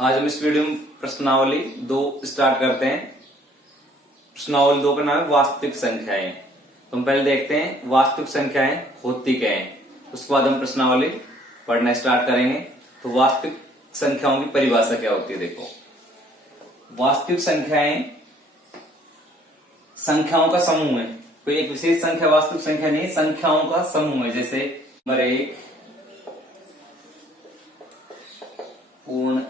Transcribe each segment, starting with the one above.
आज हम इस वीडियो में प्रश्नावली 2 स्टार्ट करते हैं। प्रश्नावली 2 का नाम है वास्तविक संख्याएं। तो हम पहले देखते हैं वास्तविक संख्याएं होती क्या हैं, उसके बाद हम प्रश्नावली पढ़ना स्टार्ट करेंगे। तो वास्तविक संख्याओं की परिभाषा क्या होती है, देखो। वास्तविक संख्याएं संख्याओं का समूह है। कोई एक विशेष संख्या वास्तविक संख्या नहीं, संख्याओं का समूह है। जैसे नंबर 1 पूर्ण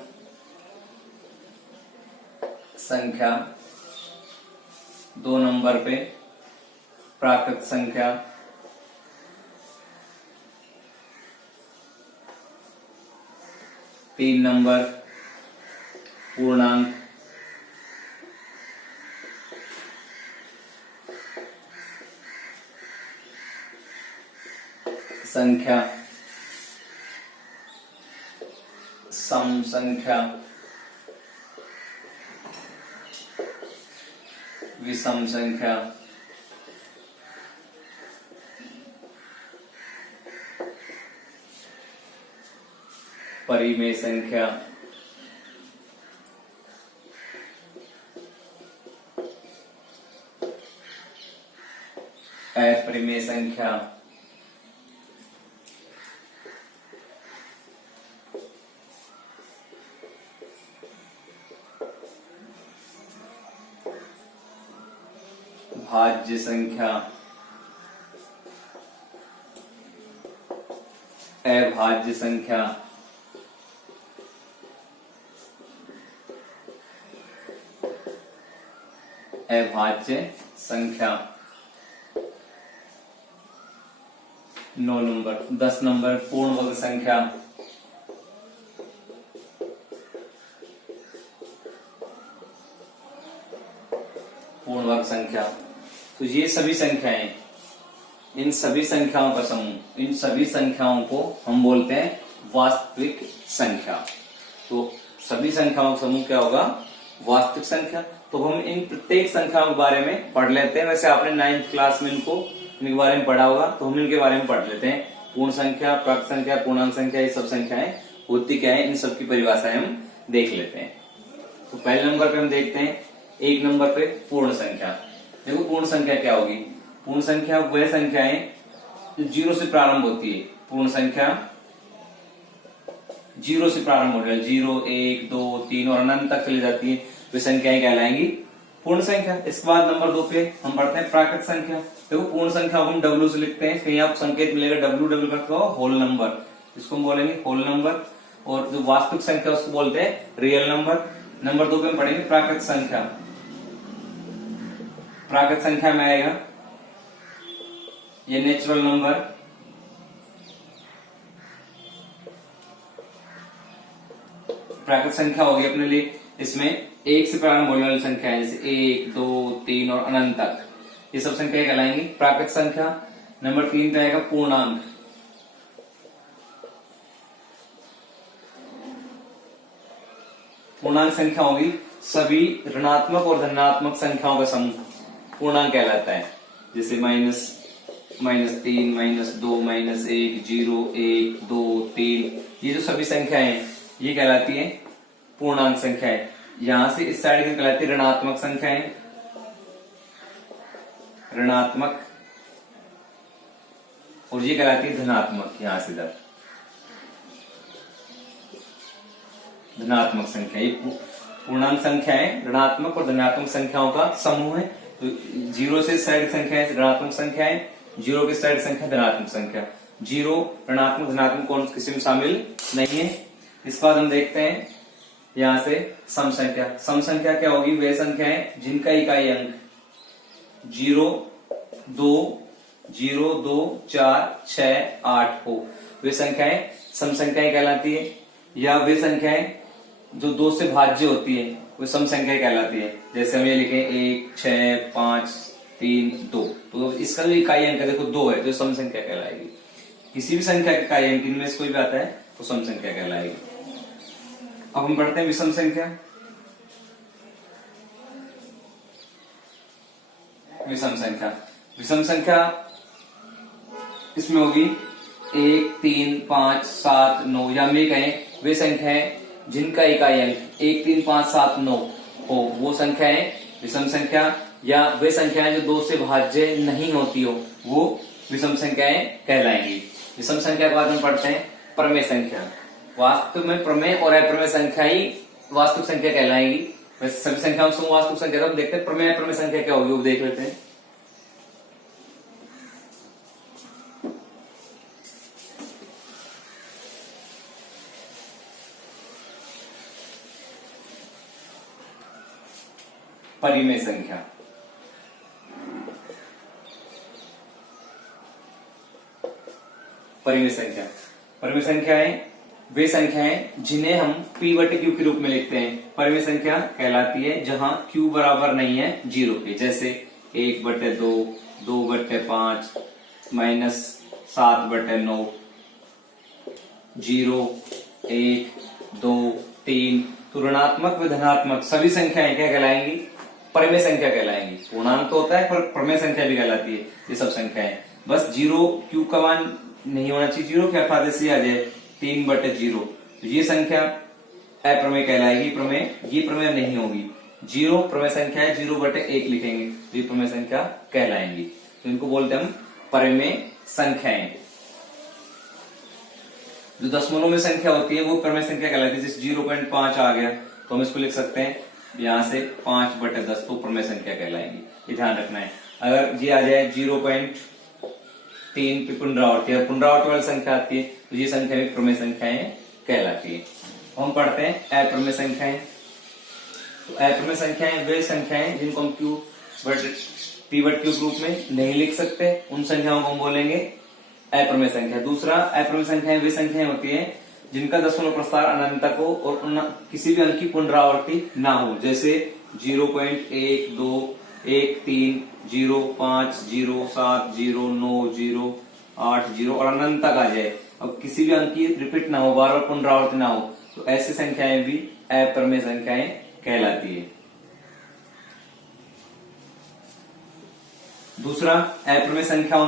संख्या, 2 नंबर पे प्राकृत संख्या, 3 नंबर पूर्णांक, 4 सम संख्या, विषम संख्या, परिमेय संख्या, अपरिमेय संख्या, भाज्य संख्या, अभाज्य संख्या, अभाज्य संख्या। 9 नंबर 10 नंबर पूर्ण वर्ग संख्या, पूर्ण वर्ग संख्या। तो ये सभी संख्याएं, इन सभी संख्याओं का समूह, इन सभी संख्याओं को हम बोलते हैं वास्तविक संख्या। तो सभी संख्याओं का समूह क्या होगा, वास्तविक संख्या। तो हम इन प्रत्येक संख्याओं के बारे में पढ़ लेते हैं। वैसे आपने 9th क्लास में इनके बारे में पढ़ा होगा, तो हम इनके बारे में पढ़ लेते हैं। पूर्ण संख्या, प्राकृत संख्या, पूर्णांक संख्या, ये सब संख्याएं होती क्या है, इन सब की परिभाषाएं हम देख लेते हैं। तो पहले नंबर पे हम देखते हैं 1 नंबर पे पूर्ण संख्या। देखो पूर्ण संख्या क्या होगी। पूर्ण संख्या वह संख्याएं जो 0 से प्रारंभ होती है। पूर्ण संख्या 0 से प्रारंभ हो रही है, 0, 1, 2, 3 और अनंत तक चली जाती है, वे संख्याएं कहलाएंगी पूर्ण संख्या। इसके बाद नंबर 2 पे हम पढ़ते हैं प्राकृत संख्या। देखो पूर्ण संख्या को हम W से लिखते हैं, कहीं आपको संकेत मिलेगा W का होल नंबर, इसको हम बोलेंगे होल नंबर। और जो वास्तविक संख्या उसको बोलते हैं रियल नंबर। नंबर 2 पे हम पढ़ेंगे प्राकृत संख्या। प्राकृत संख्या में आएगा ये नेचुरल नंबर, प्राकृत संख्या होगी अपने लिए। इसमें 1 से प्रारंभ होने वाली संख्या है, जैसे 1, 2, 3 और अनंत तक, ये सब संख्या कहलाएंगी प्राकृत संख्या। नंबर 3 पे आएगा पूर्णांक। पूर्णांक संख्या होगी सभी ऋणात्मक और धनात्मक संख्याओं का समूह पूर्णांक कहलाता है। जैसे -3, -2, -1, 0, 1, 2, 3, ये जो सभी संख्याएं हैं ये कहलाती है पूर्णांक संख्याएं। यहां से इस साइड की कहलाती है ऋणात्मक संख्याएं, ऋणात्मक, और ये कहलाती है धनात्मक। यहां से इधर धनात्मक संख्या। ये पूर्णांक संख्याएं ऋणात्मक और धनात्मक संख्याओं का समूह है। तो 0 से साइड संख्याएं ऋणात्मक संख्याएं, 0 के साइड संख्या धनात्मक संख्या। 0 ऋणात्मक धनात्मक कौन किसी में शामिल नहीं है। इसके बाद हम देखते हैं यहां से सम संख्या। सम संख्या क्या होगी, वे संख्याएं जिनका इकाई अंक 0, 2, 0, 2, 4, 6, 8 हो, वे संख्याएं सम संख्याएं कहलाती है। या वे संख्याएं जो 2 से भाज्य होती है वो सम संख्या कहलाती है। जैसे हम ये लिखें 1, 6, 5, 3, 2, तो इसका जो इकाई अंक देखो 2 है, तो सम संख्या कहलाएगी। किसी भी संख्या के इकाई अंक इनमें से कोई भी आता है तो सम संख्या कहलाएगी। अब हम पढ़ते हैं विषम संख्या। विषम संख्या, विषम संख्या इसमें होगी 1, 3, 5, 7, 9 या हम ये कहें वे संख्याएं जिनका इकाई अंक 1, 3, 5, 7, 9 हो वो संख्याएं विषम संख्या, या वे संख्याएं जो 2 से भाज्य नहीं होती हो वो विषम संख्याएं कहलाएंगी। विषम संख्या के बाद हम पढ़ते हैं प्रमेय संख्या। वास्तव में प्रमेय और अप्रमेय संख्या ही वास्तविक संख्या कहलाएंगी। वैसे सभी संख्याओं से वास्तविक संख्या, तो हम देखते हैं प्रमेय अप्रमेय संख्या क्या होगी वो देख लेते हैं। परिमेय संख्या, परिमेय संख्या, परिमेय संख्याएं वे संख्याएं जिन्हें हम p बटे क्यू के रूप में लिखते हैं। परिमेय संख्या कहलाती है जहां q बराबर नहीं है 0 के, जैसे 1/2, 2/5, -7/9, 0, 1, 2, 3। तो ऋणात्मक व धनात्मक सभी संख्याएं क्या कहलाएंगी? परिमेय संख्या कहलाएंगी। पूर्णांक तो होता है पर प्रमेय संख्या भी कहलाती है ये सब संख्याएं। बस 0 क्यू का मान नहीं होना चाहिए, 0 के अर्थात से आ जाए 3/0, तो ये संख्या अप्रमेय कहलाएगी। प्रमेय, ये प्रमेय नहीं होगी। 0 प्रमेय संख्या है, 0/1 लिखेंगे तो ये प्रमेय संख्या कहलाएंगी। तो इनको बोलते हैं हम परिमेय संख्याएं। जो दशमलव में संख्या होती है वो परिमेय संख्या कहलाती है। जैसे 0.5 आ गया तो हम इसको लिख सकते हैं यहां से 5/10, तो प्रमेय संख्या कहलाएंगी। ये ध्यान रखना है। अगर ये आ जाए 0.3 पे पुनरावृत्ति या पुनरावृत्ति वाली संख्या आती है तो ये संख्या भी प्रमेय संख्याएं कहलाती है। हम पढ़ते हैं अप्रमेय संख्याएं। तो अप्रमेय संख्याएं वे संख्याएं जिनको हम p बटे क्यू रूप में नहीं लिख सकते, उन संख्याओं को हम बोलेंगे अप्रमेय संख्या। दूसरा, अप्रमेय संख्याएं वे संख्याएं होती हैं जिनका दशमलव प्रस्तार अनंतक हो और किसी भी अंक की पुनरावृत्ति ना हो, जैसे 0.1, 2, 1, 3, 0, 5, 0, 7, 0, 9, 0, 8, 0 और अनंत तक आ जाए। अब किसी भी अंक की रिपीट ना हो, बार बार पुनरावृत्ति ना हो, तो ऐसी संख्याएं भी अप्रमेय संख्याएं कहलाती है। दूसरा, अप्रमेय संख्याओं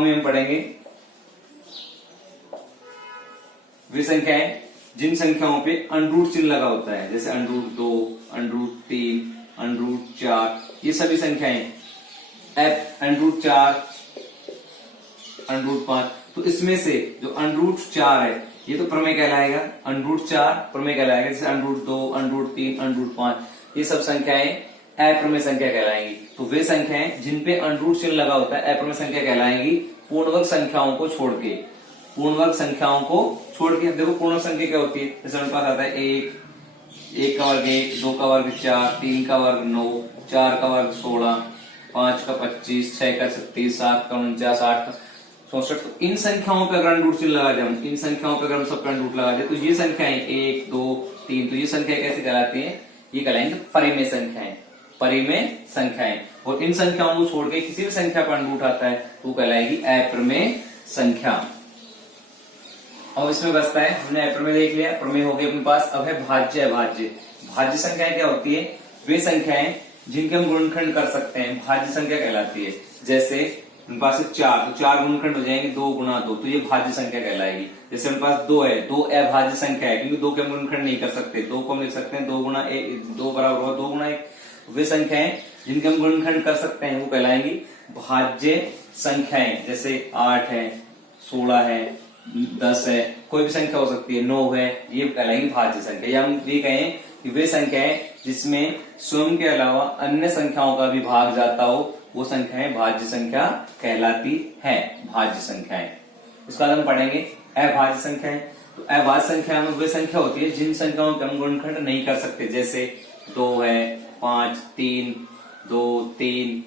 में हम पढ़ेंगे वे संख्याएं जिन संख्याओं पे √ चिन्ह लगा होता है, जैसे √2, √3, √4। ये सभी संख्याएं √4, √5। तो इसमें से जो √4 है ये तो प्रमेय कहलाएगा, √4 प्रमेय कहलाएगा। जैसे √2, √3, √5 ये सब संख्याएं अप्रमेय संख्या कहलाएंगी। तो वे संख्याएं जिनपे √ चिन्ह लगा होता है अप्रमेय संख्या कहलाएंगी, पूर्णवर्ग संख्याओं को छोड़ के। पूर्णवर्ग संख्याओं को छोड़ के देखो पूर्णवर्ग संख्या क्या होती है, जैसे हमारे पास आता है 1 का वर्ग 1, 2 का वर्ग 4, 3 का वर्ग 9, 4 का वर्ग 16, 5 का 25, 6 का 36, 7 का 49, 8 का 64। तो इन संख्याओं पर अगर √ चिन्ह लगा दे, इन संख्याओं पर अगर हम सब √ लगा दे तो ये संख्याएं 1, 2, 3, तो ये संख्याएं कैसे कहलाती है? ये कहलाएंगे परिमेय संख्याएं, परिमेय संख्याएं। और इन संख्याओं को छोड़ के किसी भी संख्या पर √ आता है तो वो कहलाएगी अप्रमेय संख्या। अब इसमें बचता है, हमने अप्रमेय देख लिया, प्रमेय हो गए अपने पास। अब है भाज्य अभाज्य। भाज्य संख्याएं क्या होती है? वे संख्याएं जिनके हम गुणनखंड कर सकते हैं, भाज्य संख्या कहलाती है। जैसे हमारे पास 4, तो 4 गुणनखंड हो जाएंगे 2 गुणा 2, तो ये भाज्य संख्या कहलाएगी। जैसे हमारे पास 2 है, 2 अभाज्य संख्या है क्योंकि 2 के हम गुणनखंड नहीं कर सकते। 2 को हम लिख सकते हैं 2 गुणा 1, 2 बराबर हुआ 2 गुणा 1। वे संख्याएं जिनके हम गुणनखंड कर सकते हैं वो कहलाएंगी भाज्य संख्याएं। जैसे 8 है, 16 है, 10 है, कोई भी संख्या हो सकती है, 9 है, ये कहलाएंगी भाज्य संख्या। या हम ये कहें कि वे संख्याएं जिसमें स्वयं के अलावा अन्य संख्याओं का भी भाग जाता हो वो संख्याएं भाज्य संख्या कहलाती है, भाज्य संख्याएं। उसके बाद हम पढ़ेंगे अभाज्य संख्याएं। तो अभाज्य संख्या में वे संख्या होती है जिन संख्याओं के हम गुणनखंड नहीं कर सकते, जैसे 2 है, 5, 3, 2, 3,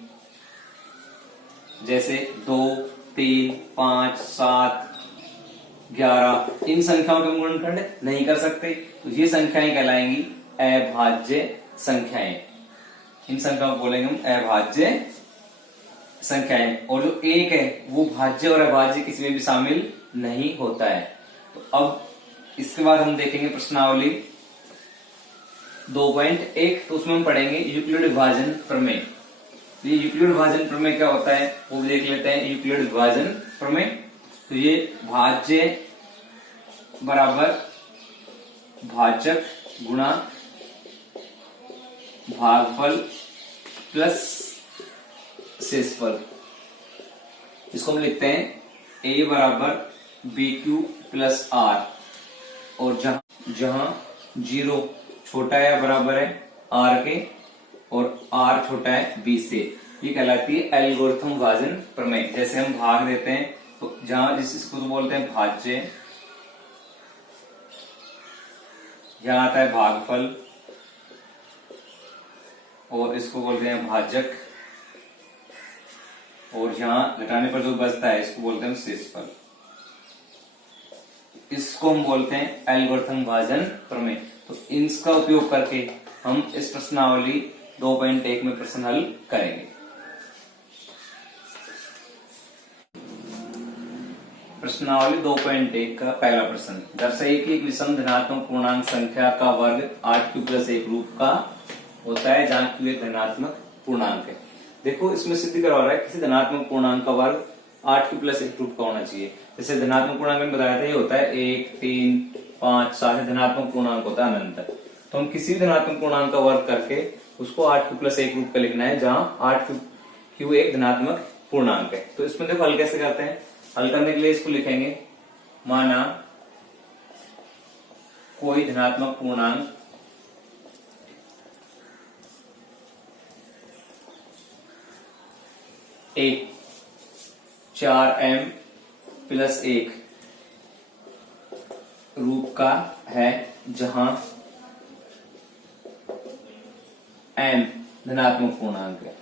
जैसे 2, 3, 5, 7, 11। इन संख्याओं के हम गुणनखंड नहीं कर सकते तो ये संख्याएं कहलाएंगी अभाज्य संख्याएं। इन संख्याओं को बोलेंगे हम अभाज्य संख्याएं। और जो 1 है वो भाज्य और अभाज्य किसी में भी शामिल नहीं होता है। तो अब इसके बाद हम देखेंगे प्रश्नावली 2.1। तो उसमें हम पढ़ेंगे यूक्लिड विभाजन प्रमेय। तो ये यूक्लिड विभाजन प्रमेय क्या होता है वो भी देख लेते हैं। यूक्लिड विभाजन प्रमेय, तो ये भाज्य बराबर भाजक गुणा भागफल प्लस शेषफल। इसको हम लिखते हैं a बराबर बी क्यू प्लस आर, और जहां जीरो छोटा है बराबर है आर के और आर छोटा है बी से, ये कहलाती है एल्गोरिथम विभाजन प्रमेय। जैसे हम भाग देते हैं तो जहां इसको तो बोलते हैं भाज्य, यहां आता है भागफल, और इसको बोलते हैं भाजक, और यहां घटाने पर जो बचता है इसको बोलते हैं शेषफल। इसको हम बोलते हैं एल्गोरिथम विभाजन प्रमेय। तो इसका उपयोग करके हम इस प्रश्नावली 2.1 में प्रश्न हल करेंगे। प्रश्नावली 2.1 का पहला प्रश्न, दर्शाइए कि एक विषम धनात्मक पूर्णांक संख्या का वर्ग 8q+1 रूप का होता है जहां q एक धनात्मक पूर्णांक है। देखो इसमें सिद्ध करवा रहा है किसी धनात्मक पूर्णांक का वर्ग 8q+1 रूप का होना चाहिए। जैसे धनात्मक पूर्णांक में बताया था ये होता है 1, 3, 5, 7 धनात्मक पूर्णांक होता है अनंत। तो हम किसी भी धनात्मक पूर्णांक का वर्ग करके उसको 8q+1 रूप का लिखना है जहां 8q एक धनात्मक पूर्णांक है। तो इसमें देखो हल कैसे करते हैं। हल करने के लिए इसको लिखेंगे, माना कोई धनात्मक पूर्णांक एक 4m+1 रूप का है जहां m धनात्मक पूर्णांक है,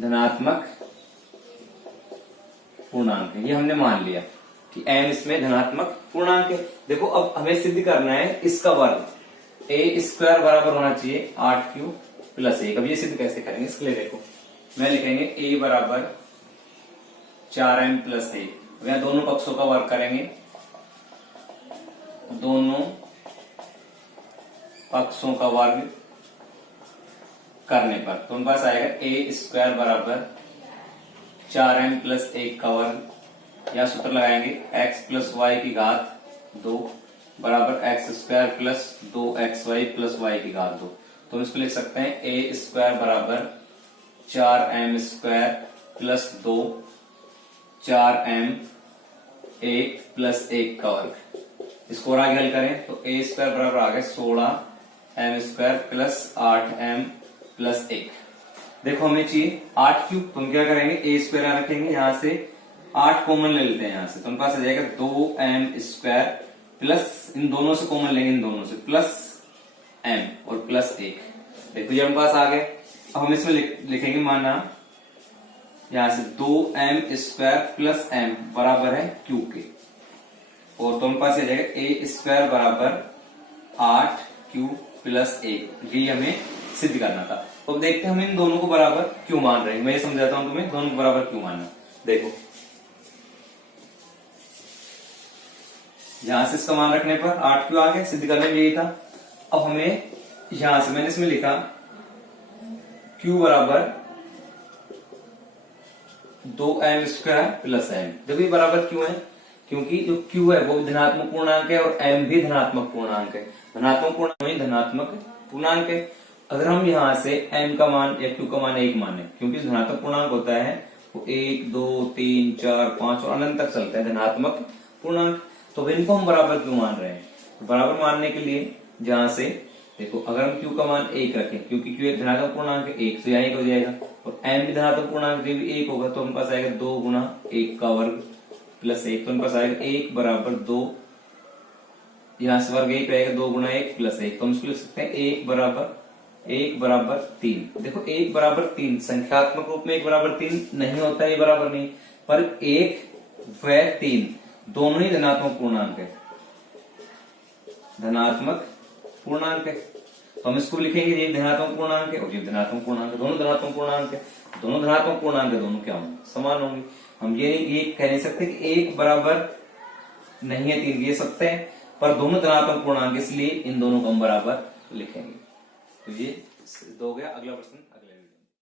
धनात्मक पूर्णांक है। ये हमने मान लिया कि m इसमें धनात्मक पूर्णांक है। देखो अब हमें सिद्ध करना है इसका वर्ग a² बराबर होना चाहिए 8q+1। अब ये सिद्ध कैसे करेंगे इसके लिए देखो मैं लिखेंगे a बराबर 4m+1, यहां दोनों पक्षों का वर्ग करेंगे, दोनों पक्षों का वर्ग करने पर तो उनके पास आएगा a² बराबर 4m+1 का वर्ग, या सूत्र लगाएंगे x+y² बराबर x² + 2xy + y²। तो हम इसको लिख सकते हैं a² बराबर 4m² + 2 4m 1 + 1 का वर्ग। इसको और आगे हल करें तो a² बराबर आ गए 16m² + 8m + 1। देखो हमें चाहिए 8q, तो हम क्या करेंगे a² रखेंगे, यहां से 8 कॉमन ले लेते हैं यहां से, तो उनके पास आ जाएगा 2m² प्लस इन दोनों से कॉमन लेंगे, इन दोनों से प्लस m और प्लस 1। देखो ये हमारे पास आ गए। अब हम इसमें लिखेंगे, माना यहां से 2m² + m बराबर है q के, और तो हमारे पास आ जाएगा a² बराबर 8q + 1। ये हमें सिद्ध करना था। तो देखते हैं हम इन दोनों को बराबर क्यों मान रहे हैं। मैं ये समझाता हूं तुम्हें दोनों को बराबर क्यों मानना। देखो यहां से इसका मान रखने पर 8q आ गया, सिद्ध करने में यही था। अब हमें यहां से मैंने इसमें लिखा q बराबर 2m² + m। देखो ये बराबर क्यों है, क्योंकि जो q है वो धनात्मक पूर्णांक है और m भी धनात्मक पूर्णांक है। धनात्मक पूर्णांक धनात्मक पूर्णांक है। अगर हम यहाँ से m का मान या q का मान 1 माने, क्योंकि धनात्मक पूर्णांक होता है वो 1, 2, 3, 4, 5 और अनंत तक चलता है धनात्मक पूर्णांक। तो इनको हम बराबर क्यों मान रहे हैं, तो बराबर मानने के लिए जहां से देखो अगर हम q का मान 1 रखें, क्योंकि q एक धनात्मक पूर्णांक है 1 तो यहाँ 1 हो जाएगा, और m भी धनात्मक पूर्णांक भी 1 होगा, तो हमारे पास आएगा 2 × 1 का वर्ग + 1। तो हमारे पास आएगा 1 बराबर 2, यहाँ से वर्ग 1 रहेगा 2 × 1 + 1। तो हम इसको लिख सकते हैं 1 बराबर 3। देखो 1 बराबर 3 संख्यात्मक रूप में 1 बराबर 3 नहीं होता है, ये बराबर नहीं, पर 1 व 3 दोनों ही धनात्मक पूर्णांक है, धनात्मक पूर्णांक है। तो हम इसको लिखेंगे ये धनात्मक पूर्णांक है और ये धनात्मक पूर्णांक है, दोनों धनात्मक पूर्णांक है। दोनों धनात्मक पूर्णांक है, दोनों क्या होंगे, समान होंगे। हम ये कह नहीं सकते कि 1 बराबर नहीं है 3, ये सकते हैं, पर दोनों धनात्मक पूर्णांक इसलिए इन दोनों को हम बराबर लिखेंगे। तो ये सिद्ध हो गया। अगला प्रश्न